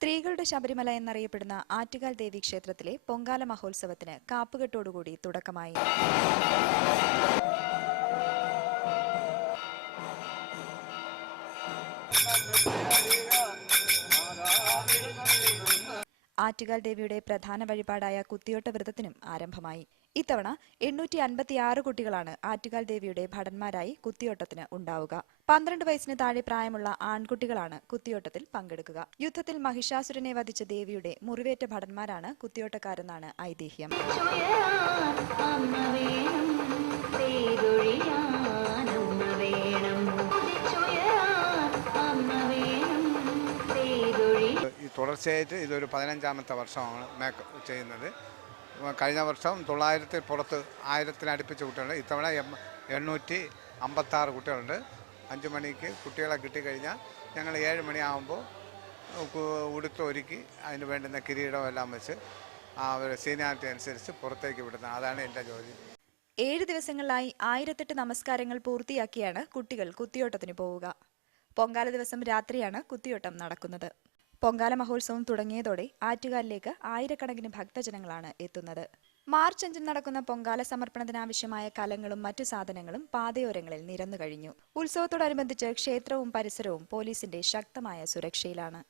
സ്ത്രീകളുടെ ശബരിമല എന്നറിയപ്പെടുന്ന ആറ്റുകാൽ ദേവി ക്ഷേത്രത്തിലെ പൊങ്കാല മഹോത്സവത്തിന് കാപ്പുകെട്ടോടുകൂടി തുടക്കമായി. ആറ്റുകാൽ ദേവിയുടെ പ്രധാന വഴിപാടായ കുത്തിയോട്ട വ്രതത്തിനും ആരംഭമായി. ഇത്തവണ 856 കുട്ടികളാണ് ആറ്റുകാൽ ദേവിയുടെ ഭടന്മാരായി കുത്തിയോട്ടത്തിന് ഉണ്ടാവുക. 12 വയസ്സിന് താഴെ പ്രായമുള്ള ആൺകുട്ടികളാണ് കുത്തിയോട്ടത്തിൽ പങ്കെടുക്കുക. യുദ്ധത്തിൽ മഹിഷാസുരനെ വധിച്ച ദേവിയുടെ മുറിവേറ്റ ഭടന്മാരാണ് കുത്തിയോട്ടക്കാരെന്നാണ് ഐതിഹ്യം. തുടർച്ചയായിട്ട് ഇതൊരു 15ാമത്തെ വർഷമാണ് മേക്കപ്പ് ചെയ്യുന്നത്. കഴിഞ്ഞ വർഷം 900 പുറത്ത് 1000 അടുപ്പിച്ച കുട്ടികളുണ്ട്. ഇത്തവണ 856 കുട്ടികളുണ്ട്. 5 മണിക്ക് കുട്ടികളെ കിട്ടിക്കഴിഞ്ഞാൽ ഞങ്ങൾ 7 മണിയാകുമ്പോൾ ഉടുത്തൊരുക്കി അതിന് വേണ്ടുന്ന കിരീടം എല്ലാം വെച്ച് അവരുടെ സീനിയാരിറ്റി അനുസരിച്ച് പുറത്തേക്ക് വിടുന്നത്. അതാണ് എൻ്റെ ജോലി. 7 ദിവസങ്ങളിലായി 1008 നമസ്കാരങ്ങൾ പൂർത്തിയാക്കിയാണ് കുട്ടികൾ കുത്തിയോട്ടത്തിന് പോവുക. പൊങ്കാല ദിവസം രാത്രിയാണ് കുത്തിയോട്ടം നടക്കുന്നത്. പൊങ്കാല മഹോത്സവം തുടങ്ങിയതോടെ ആറ്റുകാലിലേക്ക് ആയിരക്കണക്കിന് ഭക്തജനങ്ങളാണ് എത്തുന്നത്. മാർച്ച് 5 നടക്കുന്ന പൊങ്കാല സമർപ്പണത്തിനാവശ്യമായ കലങ്ങളും മറ്റു സാധനങ്ങളും പാതയോരങ്ങളിൽ നിരന്നു കഴിഞ്ഞു. ഉത്സവത്തോടനുബന്ധിച്ച് ക്ഷേത്രവും പരിസരവും പോലീസിന്റെ ശക്തമായ സുരക്ഷയിലാണ്.